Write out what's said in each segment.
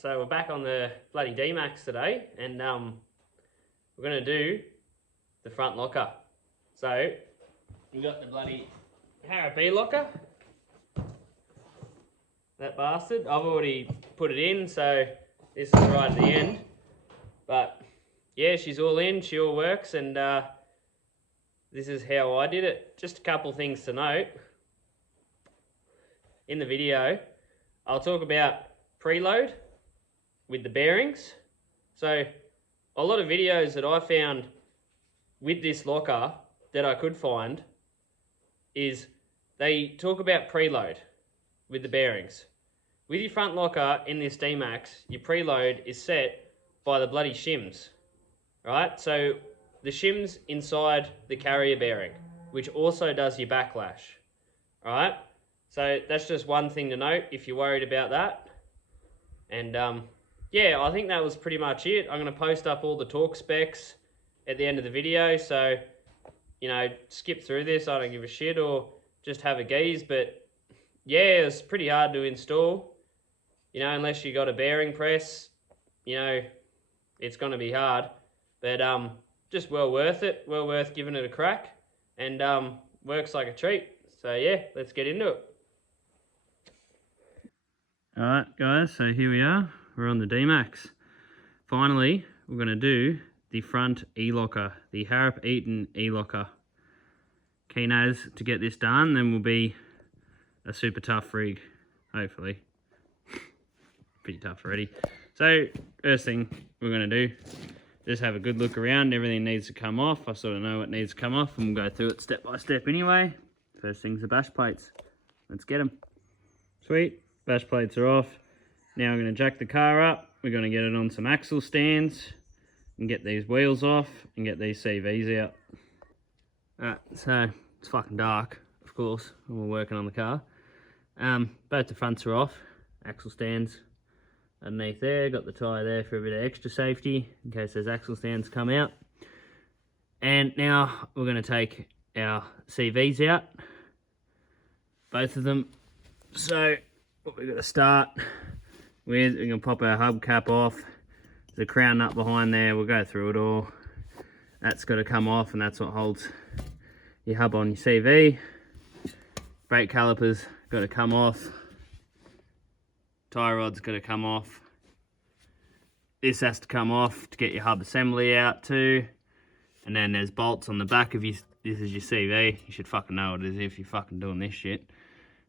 So we're back on the bloody Dmax today, and we're going to do the front locker. So we've got the bloody Harrop locker. That bastard. I've already put it in, so this is right at the end. But yeah, she's all in, she all works, and this is how I did it. Just a couple things to note. In the video, I'll talk about preload with the bearings. So a lot of videos that I found with this locker that I could find is they talk about preload with the bearings. With your front locker in this Dmax, your preload is set by the bloody shims, right? So the shims inside the carrier bearing, which also does your backlash, right? So that's just one thing to note if you're worried about that. And yeah, I think that was pretty much it. I'm going to post up all the torque specs at the end of the video. So, you know, skip through this. I don't give a shit, or just have a gaze. But yeah, it's pretty hard to install. You know, unless you got a bearing press, you know, it's going to be hard. But just well worth it. Well worth giving it a crack. And works like a treat. So yeah, let's get into it. Alright guys, so here we are, we're on the Dmax. Finally, we're going to do the front E-locker, the Harrop Eaton E-locker. Keen as to get this done, then we'll be a super tough rig, hopefully. Pretty tough already. So, first thing we're going to do, just have a good look around, everything needs to come off. I sort of know what needs to come off, and we'll go through it step by step anyway. First thing's the bash plates. Let's get them. Sweet. Bash plates are off. Now I'm going to jack the car up. We're going to get it on some axle stands and get these wheels off and get these CVs out. Alright, so it's fucking dark, of course, when we're working on the car. Both the fronts are off. Axle stands underneath there. Got the tyre there for a bit of extra safety in case those axle stands come out. And now we're going to take our CVs out. Both of them. So what we've got to start with, we're going to pop our hubcap off. The crown nut behind there, we'll go through it all. That's got to come off, and that's what holds your hub on your CV. Brake calipers got to come off. Tie rod's got to come off. This has to come off to get your hub assembly out too. And then there's bolts on the back of your, this is your CV. You should fucking know what it is if you're fucking doing this shit.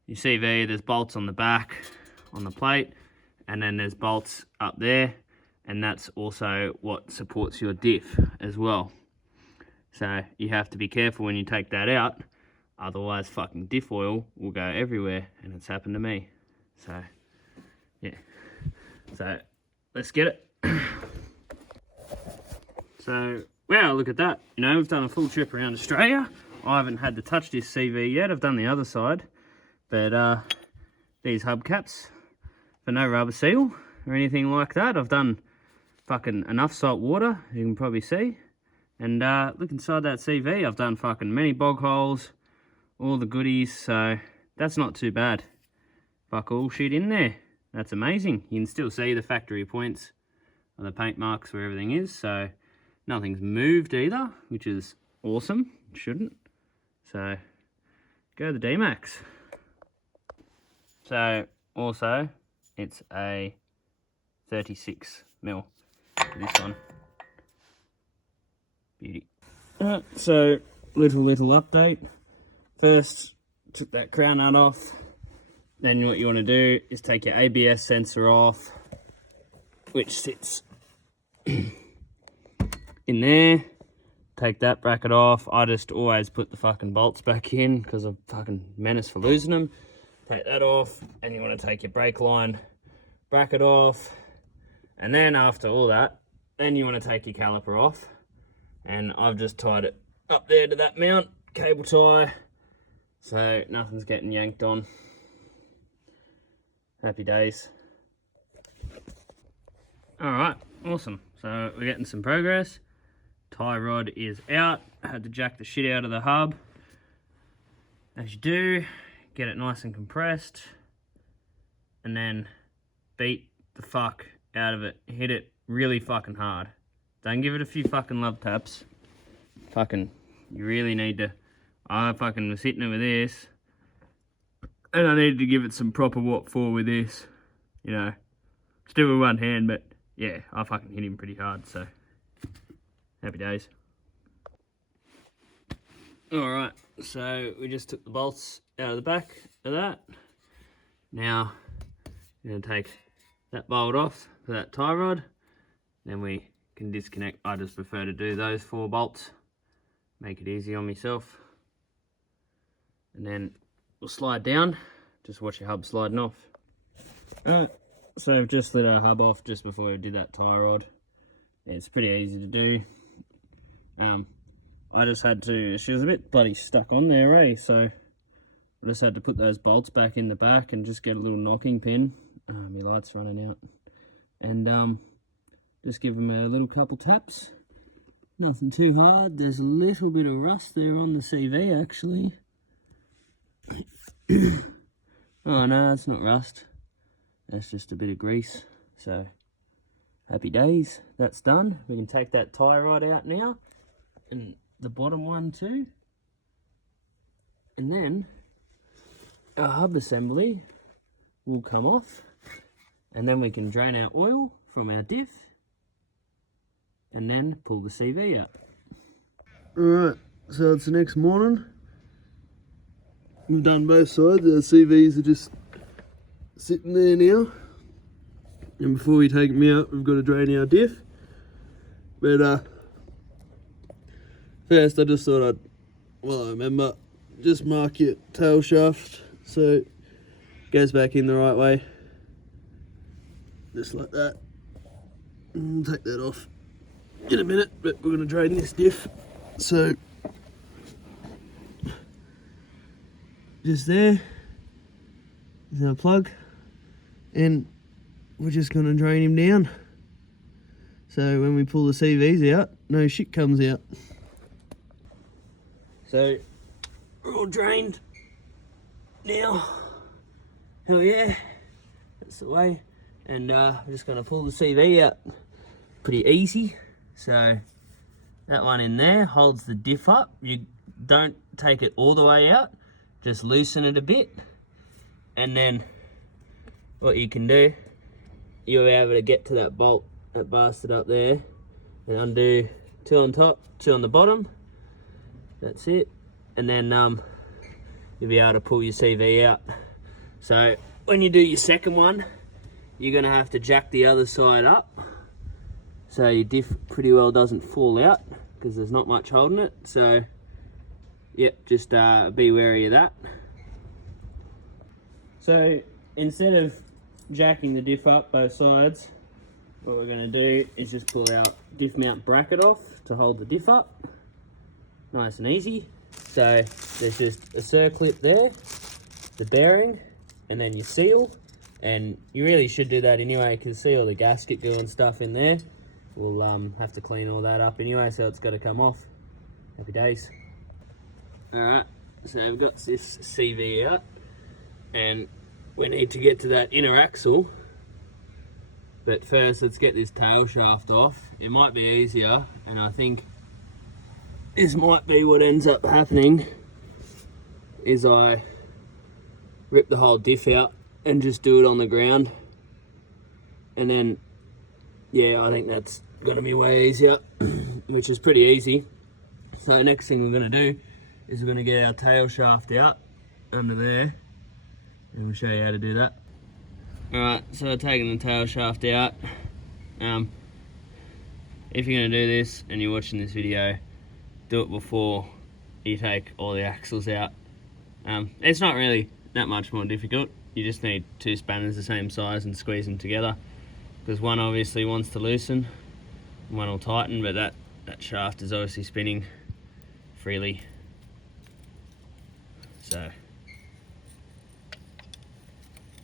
Your CV, there's bolts on the back, on the plate, and then there's bolts up there, and that's also what supports your diff as well. So you have to be careful when you take that out, otherwise fucking diff oil will go everywhere, and it's happened to me. So, yeah. So, let's get it. So, wow, look at that. You know, we've done a full trip around Australia. I haven't had to touch this CV yet. I've done the other side. But these hubcaps for no rubber seal or anything like that. I've done fucking enough salt water, you can probably see. And look inside that CV, I've done fucking many bog holes, all the goodies, so that's not too bad. Fuck all shit in there. That's amazing. You can still see the factory points of the paint marks where everything is, so nothing's moved either, which is awesome. It shouldn't. So go the Dmax. So, also, it's a 36mm for this one. Beauty. So, little update. First, took that crown nut off. Then what you want to do is take your ABS sensor off, which sits in there. Take that bracket off. I just always put the fucking bolts back in because I'm fucking menace for losing them. Take that off, and you want to take your brake line bracket off, and then after all that, then you want to take your caliper off, and I've just tied it up there to that mount, cable tie, so nothing's getting yanked on. Happy days. Alright, awesome. So we're getting some progress. Tie rod is out. I had to jack the shit out of the hub, as you do. Get it nice and compressed, and then beat the fuck out of it. Hit it really fucking hard. Don't give it a few fucking love taps. Fucking, you really need to. I fucking was hitting it with this, and I needed to give it some proper what for with this. You know, still with one hand, but yeah, I fucking hit him pretty hard, so happy days. Alright, so we just took the bolts out of the back of that. Now, I'm going to take that bolt off for that tie rod. Then we can disconnect. I just prefer to do those 4 bolts. Make it easy on myself. And then we'll slide down. Just watch your hub sliding off. Alright, so I've just lit our hub off just before we did that tie rod. It's pretty easy to do. I just had to, she was a bit bloody stuck on there, eh? So I just had to put those bolts back in the back and just get a little knocking pin. My light's running out. And just give them a little couple taps. Nothing too hard. There's a little bit of rust there on the CV actually. Oh no, that's not rust. That's just a bit of grease. So happy days. That's done. We can take that tie rod out now. And the bottom one too. And then our hub assembly will come off. And then we can drain our oil from our diff. And then pull the CV out. Alright, so it's the next morning. We've done both sides. Our CVs are just sitting there now. And before we take them out, we've got to drain our diff. But first I just thought I remember, just mark your tail shaft so it goes back in the right way. Just like that. And we'll take that off in a minute, but we're going to drain this diff. So just there's our plug, and we're just going to drain him down. So when we pull the CVs out, no shit comes out. So we're all drained now. Hell yeah, that's the way. And we're just going to pull the CV out pretty easy. So that one in there holds the diff up. You don't take it all the way out, just loosen it a bit. And then what you can do, you'll be able to get to that bolt that busted up there and undo 2 on top, 2 on the bottom. That's it. And then you'll be able to pull your CV out. So when you do your second one, you're going to have to jack the other side up so your diff pretty well doesn't fall out because there's not much holding it. So yep, just be wary of that. So instead of jacking the diff up both sides, what we're going to do is just pull our diff mount bracket off to hold the diff up. Nice and easy. So there's just a circlip there, the bearing, and then your seal. And you really should do that anyway, because see all the gasket goo and stuff in there. We'll have to clean all that up anyway, so it's got to come off. Happy days. Alright, so we've got this CV out, and we need to get to that inner axle. But first, let's get this tail shaft off. It might be easier, and I think this might be what ends up happening, is I rip the whole diff out and just do it on the ground. And then, yeah, I think that's gonna be way easier, which is pretty easy. So next thing we're gonna do is we're gonna get our tail shaft out under there, and we'll show you how to do that. Alright, so taking the tail shaft out. If you're gonna do this and you're watching this video, do it before you take all the axles out. It's not really that much more difficult. You just need 2 spanners the same size and squeeze them together, because one obviously wants to loosen, one will tighten, but that shaft is obviously spinning freely. So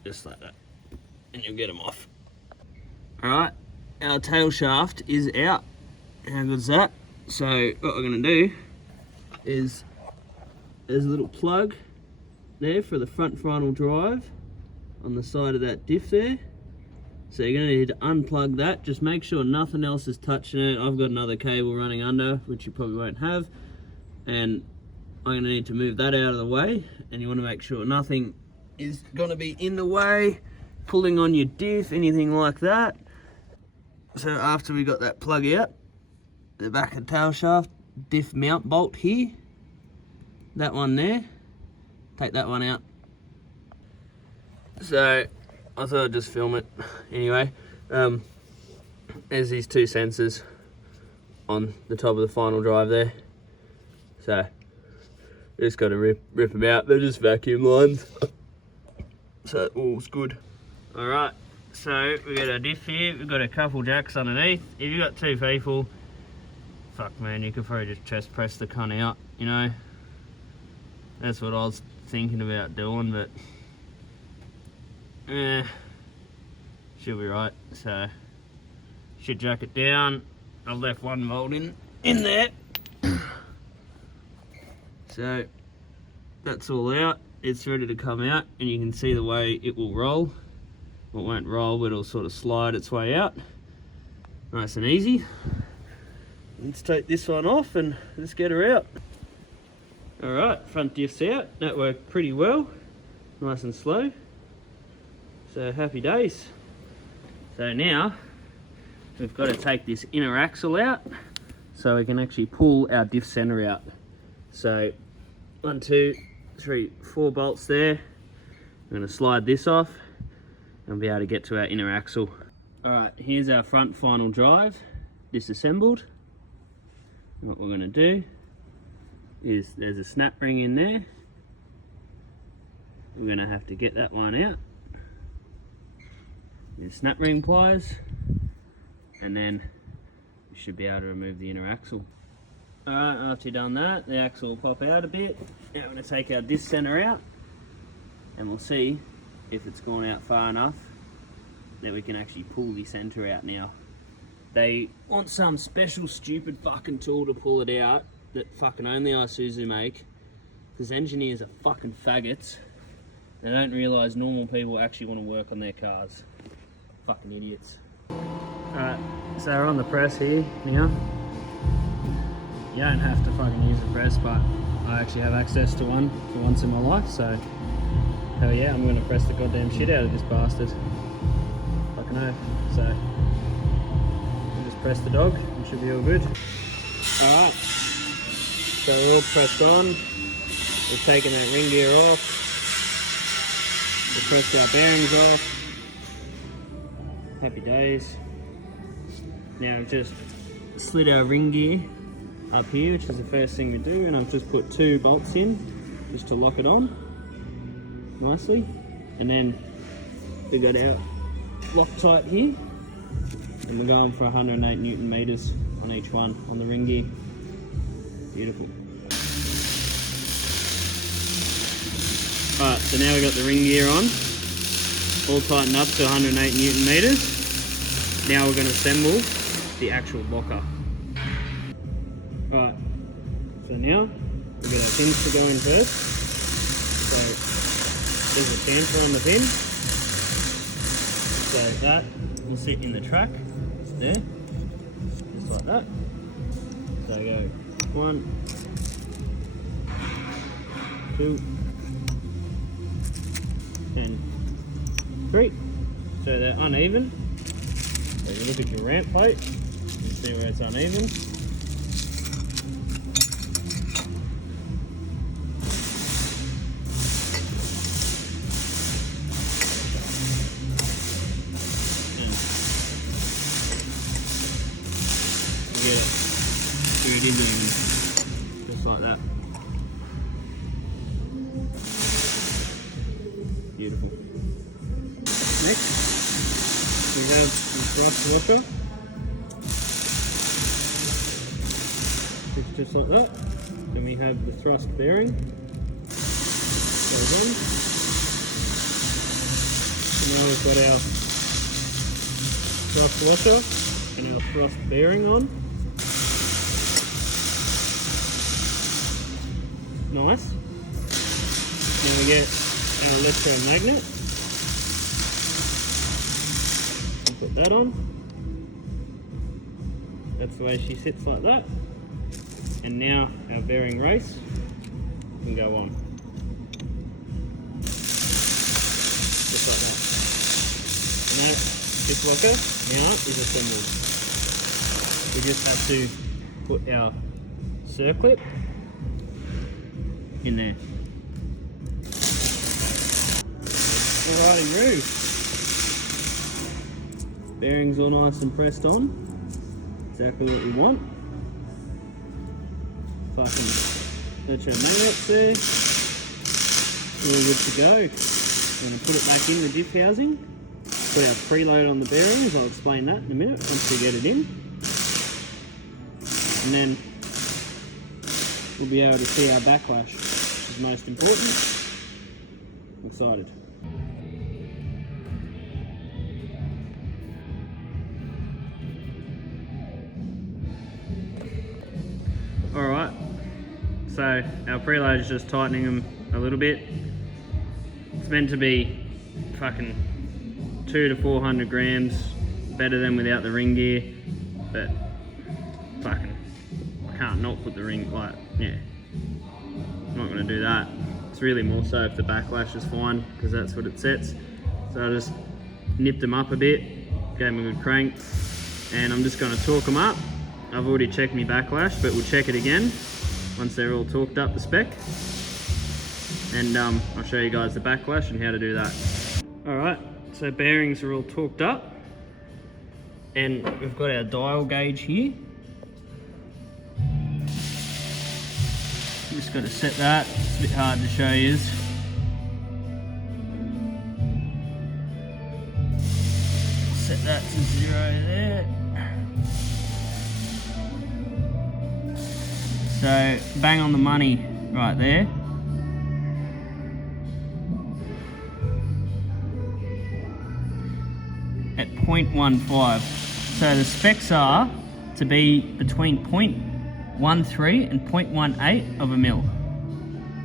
just like that, and you'll get them off. Alright, our tail shaft is out. How good's that? So what we're going to do is, there's a little plug there for the front final drive on the side of that diff there. So you're going to need to unplug that. Just make sure nothing else is touching it. I've got another cable running under, which you probably won't have. And I'm going to need to move that out of the way. And you want to make sure nothing is going to be in the way, pulling on your diff, anything like that. So after we got that plug out, the back of the tail shaft, diff mount bolt here, that one there, take that one out. So I thought I'd just film it anyway. There's these two sensors on the top of the final drive there. So just got to rip them out. They're just vacuum lines. So all's good. Alright, so we got our diff here. We've got a couple jacks underneath. If you've got two people, fuck man, you could probably just chest press the cunt out, you know. That's what I was thinking about doing, but she'll be right. So should jack it down. I've left one mold in there. So that's all out. It's ready to come out, and you can see the way it will roll. Well, it won't roll, but it'll sort of slide its way out. Nice and easy. Let's take this one off and let's get her out. Alright, front diff's out. That worked pretty well. Nice and slow. So happy days. So now we've got to take this inner axle out so we can actually pull our diff center out. So 1, 2, 3, 4 bolts there. I'm going to slide this off and be able to get to our inner axle. Alright, here's our front final drive, disassembled. And what we're going to do is there's a snap ring in there. We're going to have to get that one out. There's snap ring pliers, and then you should be able to remove the inner axle. Alright, after you've done that, the axle will pop out a bit. Now we're going to take our disc center out, and we'll see if it's gone out far enough that we can actually pull the center out now. They want some special stupid fucking tool to pull it out that fucking only Isuzu make, because engineers are fucking faggots. They don't realise normal people actually want to work on their cars. Fucking idiots. Alright, so we're on the press here now. You don't have to fucking use a press, but I actually have access to one for once in my life, so hell yeah, I'm going to press the goddamn shit out of this bastard. Fucking oath. So we'll just press the dog, it should be all good. Alright, so we're all pressed on. We've taken that ring gear off. We've pressed our bearings off. Happy days. Now we've just slid our ring gear up here, which is the first thing we do, and I've just put 2 bolts in just to lock it on nicely. And then we got our Loctite here, and we're going for 108 Newton meters on each one on the ring gear. Beautiful. Alright, so now we've got the ring gear on, all tightened up to 108 Newton meters. Now we're going to assemble the actual locker. Alright, so now we've got our pins to go in first. So there's a chamfer on the pin. So that will sit in the track, there, just like that. So go 1, 2, and 3. So they're uneven. So you look at your ramp plate, you can see where it's uneven. And you get it where it is even, just like that. Beautiful. Next, we have the thrust washer. It's just like that. Then we have the thrust bearing. Goes on. So now we've got our thrust washer and our thrust bearing on. Nice. Now we get our electromagnet. put that on. That's the way she sits, like that. And now our bearing race can go on. Just like that. And that diff locker now is assembled. We just have to put our circlip in there. Alrighty, bearings all nice and pressed on. Exactly what we want. Fucking let your magnets there. All good to go. I'm going to put it back in the diff housing. Put our preload on the bearings. I'll explain that in a minute once we get it in. And then we'll be able to see our backlash, which is most important. I'm excited. Alright, so our preload is just tightening them a little bit. It's meant to be fucking 200 to 400 grams better than without the ring gear, but fucking I can't not put the ring, like, yeah, I'm not going to do that. It's really more so if the backlash is fine, because that's what it sets. So I just nipped them up a bit, gave them a good crank, and I'm just going to torque them up. I've already checked my backlash, but we'll check it again once they're all torqued up to spec. And I'll show you guys the backlash and how to do that. Alright, so bearings are all torqued up. And we've got our dial gauge here. Just got to set that. It's a bit hard to show you. Set that to 0 there. So bang on the money right there. At 0.15. So the specs are to be between 0.13 and 0.18 of a mil.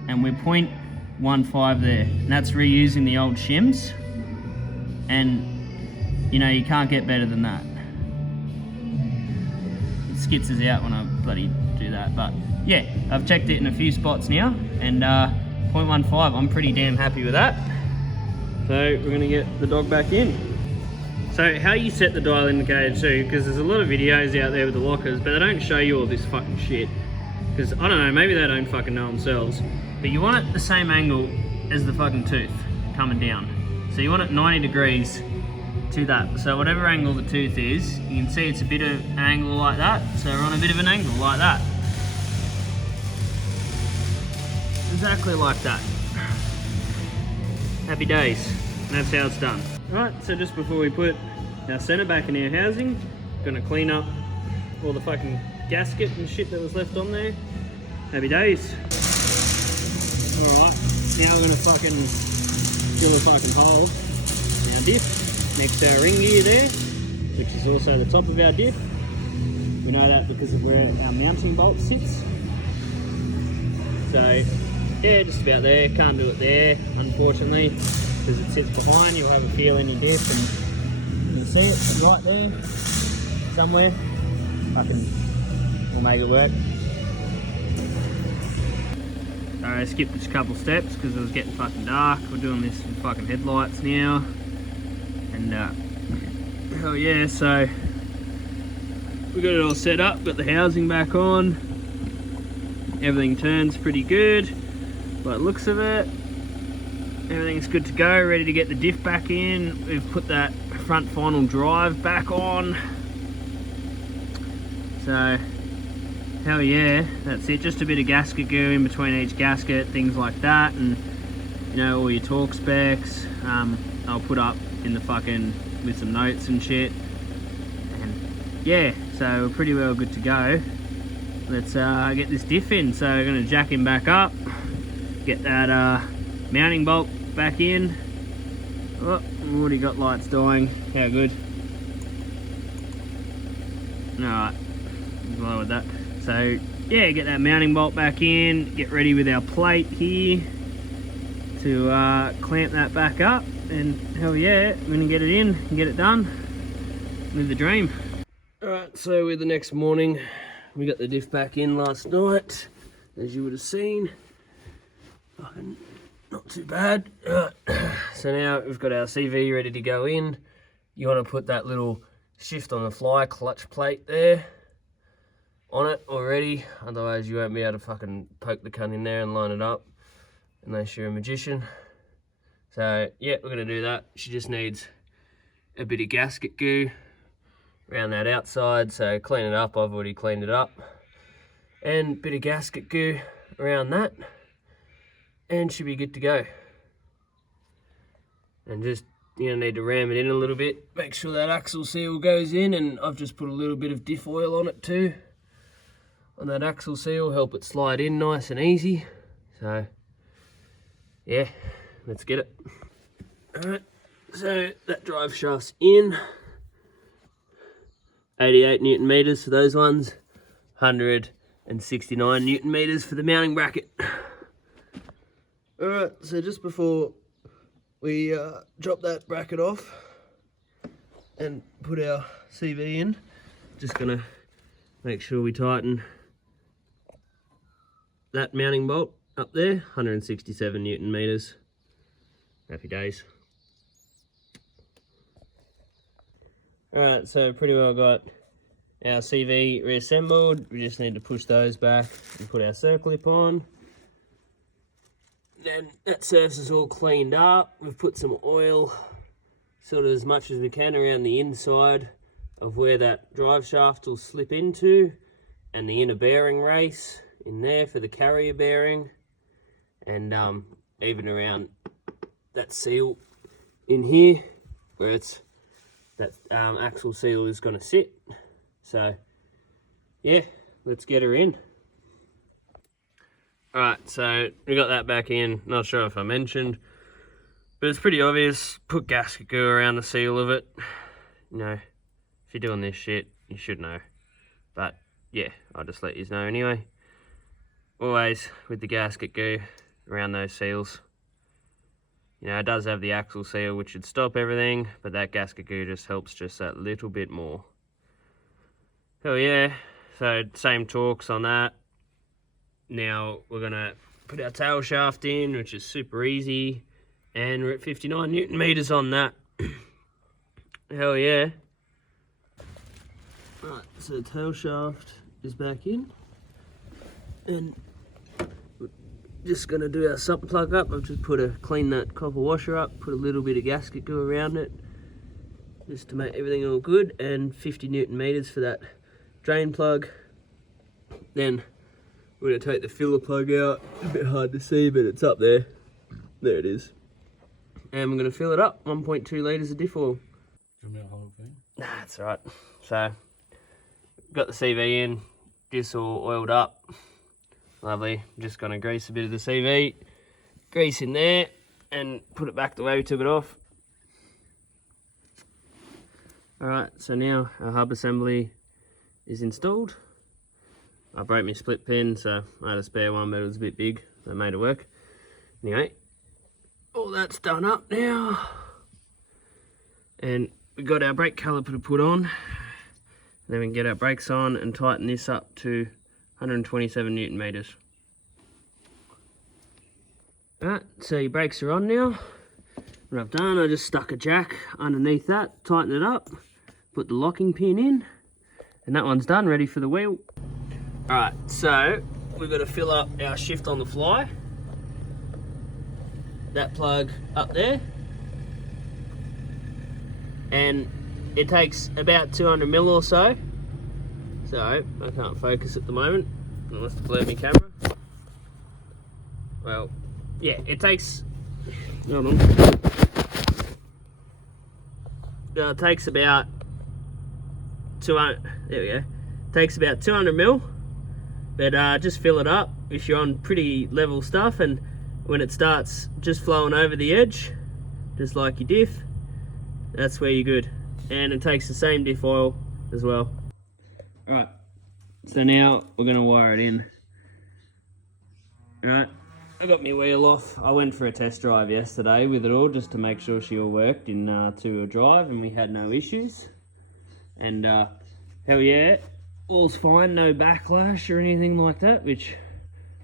And we're 0.15 there. And that's reusing the old shims. And you know, you can't get better than that. It skits us out when I bloody do that, but yeah, I've checked it in a few spots now, and 0.15, I'm pretty damn happy with that. So we're going to get the dog back in. So how you set the dial in the gauge too, because there's a lot of videos out there with the lockers, but they don't show you all this fucking shit. Because I don't know, maybe they don't fucking know themselves, but you want it the same angle as the fucking tooth coming down. So you want it 90 degrees to that. So whatever angle the tooth is, you can see it's a bit of an angle like that. So we're on a bit of an angle like that. Exactly like that. Happy days. And that's how it's done. Right, so just before we put our center back in our housing, gonna clean up all the fucking gasket and shit that was left on there. Happy days. Alright, now we're gonna fucking drill a fucking hole in our diff next to our ring gear there, which is also the top of our diff. We know that because of where our mounting bolt sits. So yeah, just about there. Can't do it there, unfortunately, because it sits behind. You'll have a feel in your diff and you'll see it right there somewhere. We'll make it work. I skipped just a couple steps because it was getting fucking dark. We're doing this with fucking headlights now. And hell yeah, so we got it all set up, got the housing back on. Everything turns pretty good by the looks of it. Everything's good to go, ready to get the diff back in. We've put that front final drive back on. So hell yeah, that's it. Just a bit of gasket goo in between each gasket, things like that, and you know, all your torque specs I'll put up in the fucking with some notes and shit. And yeah, so we're pretty well good to go. Let's get this diff in. So we're going to jack him back up, get that mounting bolt back in. Oh, already got lights dying. How good. Alright, lower that. So yeah, get that mounting bolt back in, get ready with our plate here to clamp that back up, and hell yeah, we're going to get it in and get it done. Live the dream. Alright, so with the next morning, we got the diff back in last night, as you would have seen. Fucking not too bad. So now we've got our CV ready to go in. You want to put that little shift on the fly clutch plate there on it already, otherwise you won't be able to fucking poke the cunt in there and line it up unless you're a magician. So yeah, we're going to do that. She just needs a bit of gasket goo around that outside, so clean it up. I've already cleaned it up, and a bit of gasket goo around that, and should be good to go. And just, you know, need to ram it in a little bit, make sure that axle seal goes in, and I've just put a little bit of diff oil on it too, on that axle seal, help it slide in nice and easy. So yeah, let's get it. Alright, so that drive shaft's in. 88 Newton meters for those ones, 169 Newton meters for the mounting bracket. Alright, so just before we drop that bracket off and put our CV in, Just gonna make sure we tighten that mounting bolt up there, 167 Newton meters. Happy days. Alright, so pretty well got our CV reassembled. We just need to push those back and put our circlip on. Then that surface is all cleaned up. We've put some oil, sort of as much as we can, around the inside of where that drive shaft will slip into, and the inner bearing race in there for the carrier bearing, and even around that seal in here where it's that axle seal is going to sit. So yeah, let's get her in. Alright, so we got that back in. Not sure if I mentioned, but it's pretty obvious. Put gasket goo around the seal of it. You know, if you're doing this shit, you should know. But yeah, I'll just let you know anyway. Always with the gasket goo around those seals. You know, it does have the axle seal, which should stop everything, but that gasket goo just helps just that little bit more. Hell yeah. So same torques on that. Now we're gonna put our tail shaft in, which is super easy, and we're at 59 Newton meters on that. Hell yeah. right, so the tail shaft is back in, and Just gonna do our sump plug up. I've just clean that copper washer up, put a little bit of gasket goo around it, just to make everything all good, and 50 Newton meters for that drain plug. Then we're gonna take the filler plug out. A bit hard to see, but it's up there. There it is. And we're gonna fill it up, 1.2 litres of diff oil. Do you want me to hold it for you? Nah, that's all right. So, got the CV in, just all oiled up. Lovely. Just gonna grease a bit of the CV, grease in there, and put it back the way we took it off. Alright, so now our hub assembly is installed. I broke my split pin, so I had a spare one, but it was a bit big, so I made it work. Anyway, all that's done up now. And we got our brake caliper to put on. Then we can get our brakes on and tighten this up to 127 Newton meters. Alright, so your brakes are on now. What I've done, I just stuck a jack underneath that, tighten it up, put the locking pin in, and that one's done, ready for the wheel. Alright, so we've got to fill up our shift on the fly. That plug up there. And it takes about 200 mil or so. So, I can't focus at the moment, unless to blur my camera. Well, yeah, it takes, hold on. It takes about 200, there we go. Takes about 200 mil, but just fill it up if you're on pretty level stuff, and when it starts just flowing over the edge, just like your diff, that's where you're good. And it takes the same diff oil as well. Alright, so now we're going to wire it in. Alright, I got my wheel off. I went for a test drive yesterday with it all, just to make sure she all worked in two-wheel drive, and we had no issues. And hell yeah, all's fine, no backlash or anything like that, which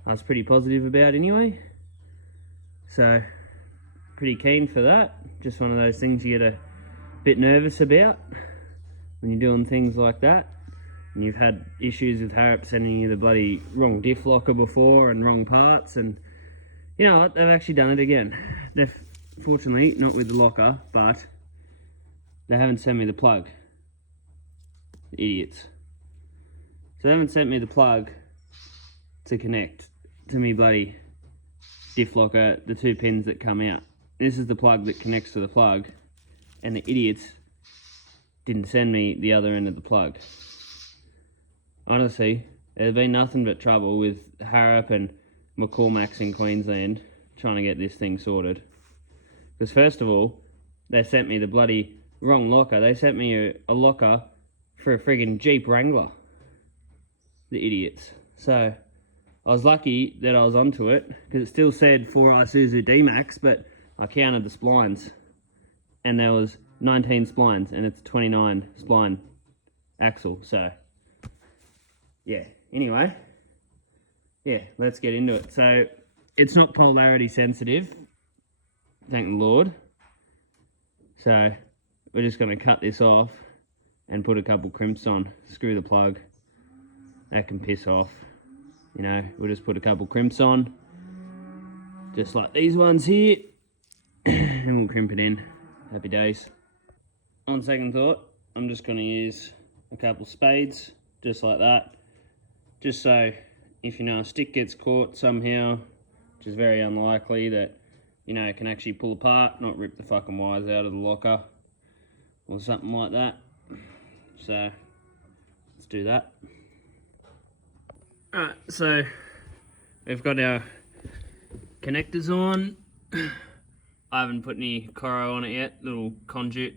I was pretty positive about anyway. So pretty keen for that. Just one of those things you get a bit nervous about when you're doing things like that. And you've had issues with Harrop sending you the bloody wrong diff locker before and wrong parts, and you know what, they've actually done it again. They've, fortunately, not with the locker, but they haven't sent me the plug. The idiots. So they haven't sent me the plug to connect to me bloody diff locker, the 2 pins that come out. This is the plug that connects to the plug, and the idiots didn't send me the other end of the plug. Honestly, there's been nothing but trouble with Harrop and McCormack's in Queensland trying to get this thing sorted. Because first of all, they sent me the bloody wrong locker. They sent me a locker for a friggin' Jeep Wrangler. The idiots. So I was lucky that I was onto it, because it still said 4 Isuzu Dmax, but I counted the splines, and there was 19 splines, and it's 29 spline axle. So yeah, anyway, yeah, let's get into it. So it's not polarity sensitive, thank the Lord. So we're just going to cut this off and put a couple crimps on, screw the plug. That can piss off, you know. We'll just put a couple crimps on, just like these ones here, and we'll crimp it in. Happy days. On second thought, I'm just going to use a couple spades, just like that. Just so, if you know a stick gets caught somehow, which is very unlikely, that, you know, it can actually pull apart, not rip the fucking wires out of the locker, or something like that. So, let's do that. Alright, so, we've got our connectors on. I haven't put any Coro on it yet, little conduit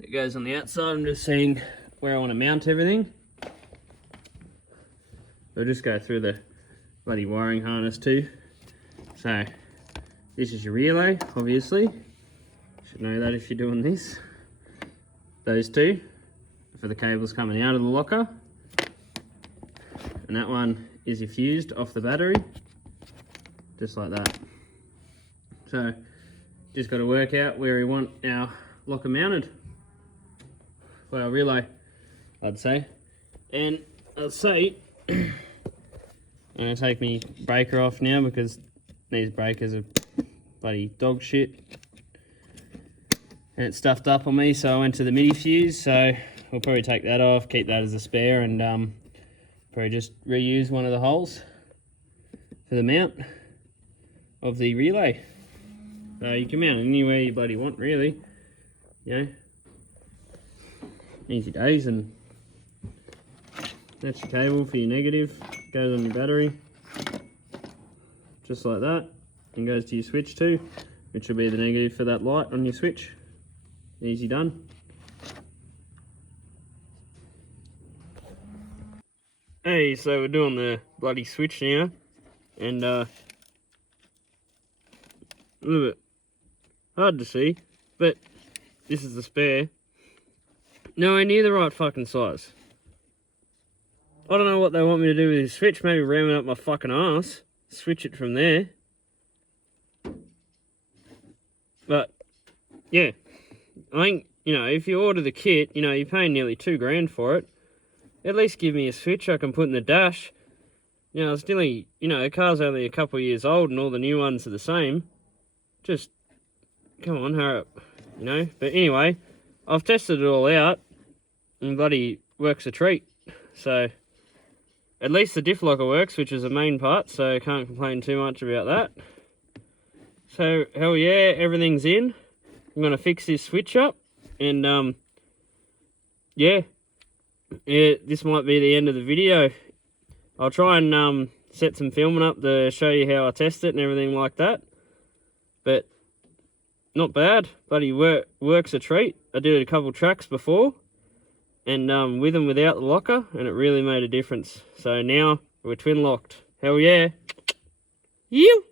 that goes on the outside. I'm just seeing where I want to mount everything. We'll just go through the bloody wiring harness too. So, this is your relay, obviously. Should know that if you're doing this. Those two for the cables coming out of the locker. And that one is your fused off the battery. Just like that. So, just got to work out where we want our locker mounted. Well, our relay, I'd say. And I'd say, I'm going to take my breaker off now, because these breakers are bloody dog shit. And it's stuffed up on me, so I went to the MIDI fuse, so we'll probably take that off, keep that as a spare, and probably just reuse one of the holes for the mount of the relay. So you can mount it anywhere you bloody want, really. You know, easy days. And that's your cable for your negative. Goes on your battery, just like that, and goes to your switch too, which will be the negative for that light on your switch. Easy done. Hey, so we're doing the bloody switch now, and a little bit hard to see, but this is the spare. Nowhere near the right fucking size. I don't know what they want me to do with this switch. Maybe ram it up my fucking ass. Switch it from there. But, yeah. I think, you know, if you order the kit, you know, you're paying nearly $2,000 for it. At least give me a switch I can put in the dash. You know, it's nearly, you know, the car's only a couple of years old and all the new ones are the same. Just, come on, Harrop. You know? But anyway, I've tested it all out, and bloody works a treat. So, at least the diff locker works, which is the main part, so I can't complain too much about that. So, hell yeah, everything's in. I'm going to fix this switch up, and yeah, this might be the end of the video. I'll try and set some filming up to show you how I test it and everything like that. But, not bad. Bloody works a treat. I did a couple tracks before, and with and without the locker, and it really made a difference. So now we're twin locked. Hell yeah. You.